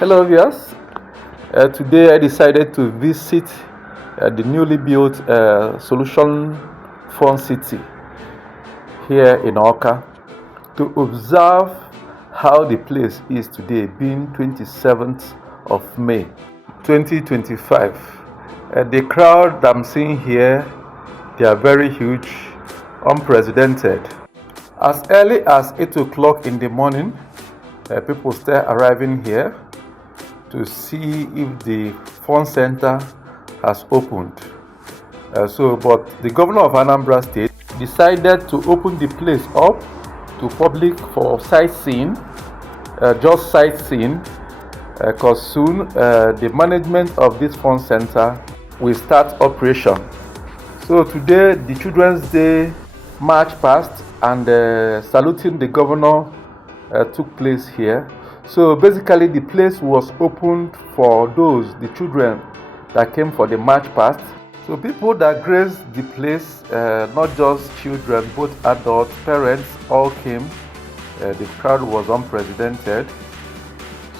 Hello, viewers. Today I decided to visit the newly built Solution Fund City here in Awka to observe how the place is today, being 27th of May 2025. The crowd I'm seeing here, they are very huge, unprecedented. As early as 8 o'clock in the morning, people start arriving here to see if the fun center has opened. But the governor of Anambra State decided to open the place up to public for sightseeing, just sightseeing, because soon the management of this fun center will start operation. So today the Children's Day march past and saluting the governor took place here. So basically the place was opened for the children that came for the march past. So people that graced the place, not just children, both adults, parents, all came. The crowd was unprecedented.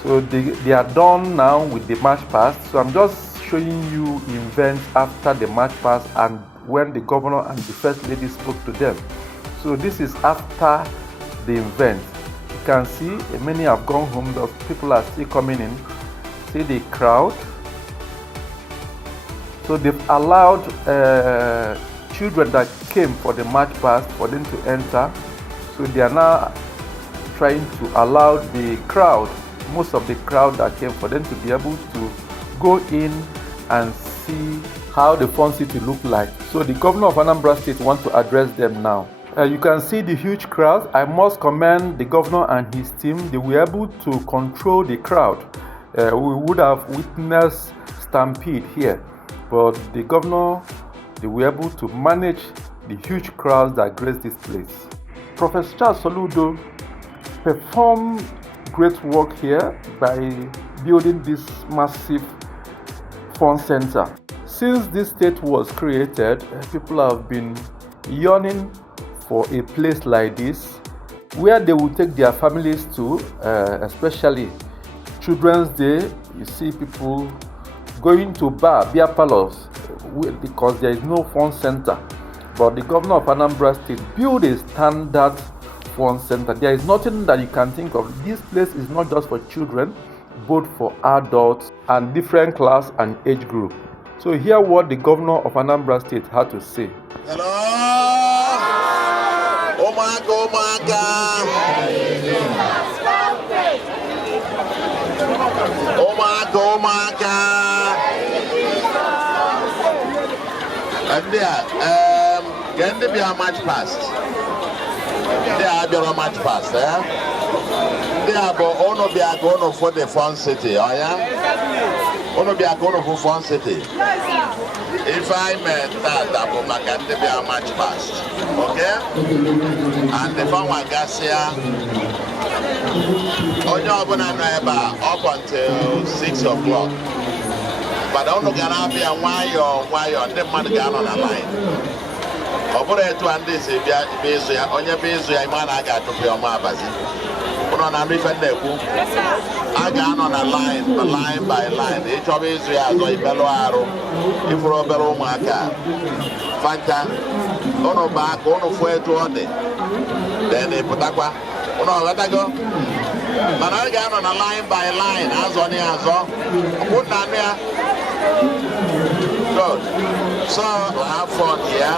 So they are done now with the march past. So I'm just showing you events after the march past and when the governor and the first lady spoke to them. So this is after the event. You can see many have gone home, but people are still coming in. See the crowd. So they've allowed children that came for the march past for them to enter. So they are now trying to allow the crowd, most of the crowd that came, for them to be able to go in and see how the fun city look like. So the governor of Anambra State wants to address them now. You can see the huge crowd. I must commend the governor and his team. They were able to control the crowd. We would have witnessed stampede here, but the governor, they were able to manage the huge crowds that grace this place. Professor Charles Soludo performed great work here by building this massive fun center. Since this state was created, people have been yearning for a place like this where they will take their families to, especially Children's Day. You see people going to beer parlors because there is no fun center. But the governor of Anambra State built a standard fun center. There is nothing that you can think of. This place is not just for children, both for adults and different class and age group. So hear what the governor of Anambra State had to say. Hello. Oh my God, oh my God. Oh my God, oh my God. And there, can there be a match past? There be a match past, eh? There, but ono be a going for the fun city, oh yeah? Ono be a going for fun city. If I met that, I can be a match past, okay? And the fun one gas here, on your up until 6 o'clock. But I don't know be a why you're the man gun on a line. Operate to and this if you are on your base, I man I got to pay on my basis. On a different level, I got on a line by line. Each of us has a bellow arrow. If we're a bellow marker, Fanta, on a back, on a foot to one day. Then they put aqua. Oh no, let I go. But I got on a line by line, as on here, so put down there. Good. So we'll have fun here.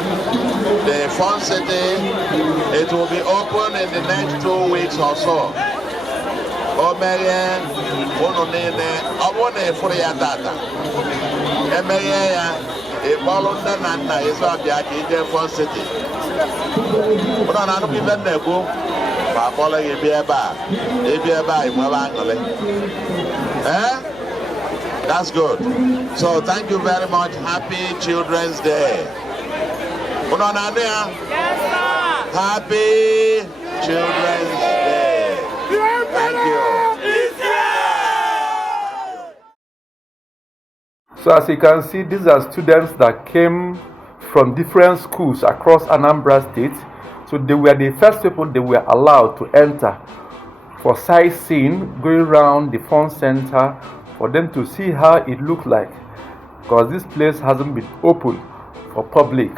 The fun city, it will be open in the next 2 weeks or so. Omeyen, Ononene, Obone Furia Data. Emeya, a Bolunda Nana is up here in the fun city. But I don't even know. Papola Ibiaba, eh? That's good. So thank you very much. Happy Children's Day. Yes, Happy Children's Day. Thank you. So as you can see, these are students that came from different schools across Anambra State. So they were the first people they were allowed to enter for sightseeing, going around the fun center for them to see how it looked like, because this place hasn't been open for public.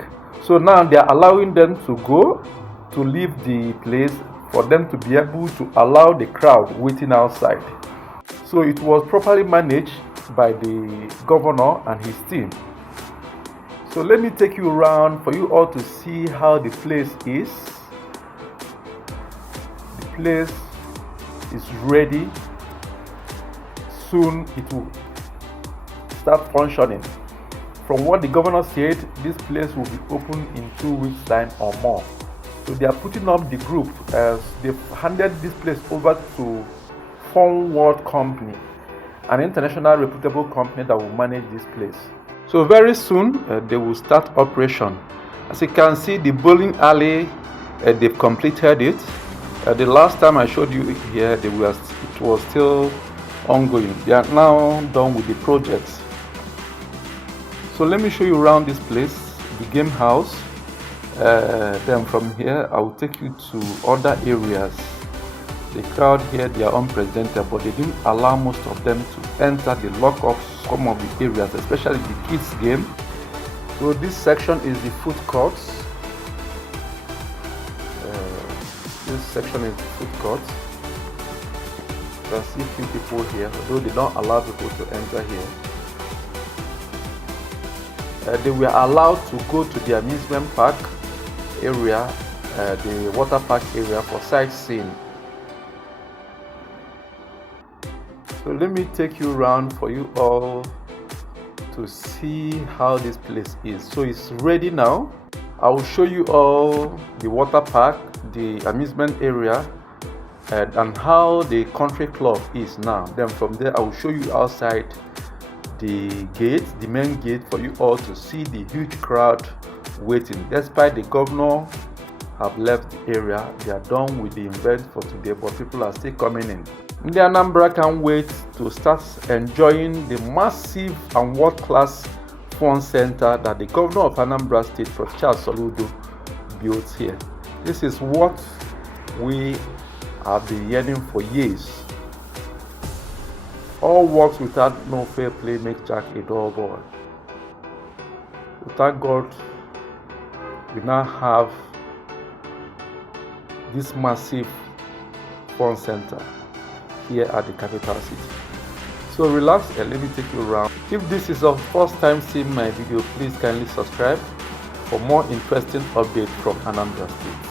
So now they are allowing them to go to leave the place for them to be able to allow the crowd waiting outside. So it was properly managed by the governor and his team. So let me take you around for you all to see how the place is. The place is ready. Soon it will start functioning. From what the governor said, this place will be open in 2 weeks' time or more. So they are putting up the group as they've handed this place over to Fun World Company, an international reputable company that will manage this place. So very soon they will start operation. As you can see, the bowling alley, they've completed it. The last time I showed you here, it was still ongoing. They are now done with the projects. So let me show you around this place, the game house. Then from here I will take you to other areas. The crowd here, they are unprecedented, but they didn't allow most of them to enter. They lock up some of the areas, especially the kids game. So this section is the food courts. This section is the food courts. You can see a few people here, although they don't allow people to enter here. They were allowed to go to the amusement park area, the water park area, for sightseeing. So let me take you around for you all to see how this place is. So it's ready now. I will show you all the water park, the amusement area, and how the country club is now. Then from there I will show you outside the gate, the main gate, for you all to see the huge crowd waiting. Despite the governor have left the area, they are done with the event for today, but people are still coming in. The Anambra can't wait to start enjoying the massive and world-class fun center that the governor of Anambra State, Prof. Charles Soludo, built here. This is what we have been yearning for years. All works without no fair play make Jack a dull boy. Thank God we now have this massive fun center here at the capital city. So relax and let me take you around. If this is your first time seeing my video, please kindly subscribe for more interesting updates from Anambra State.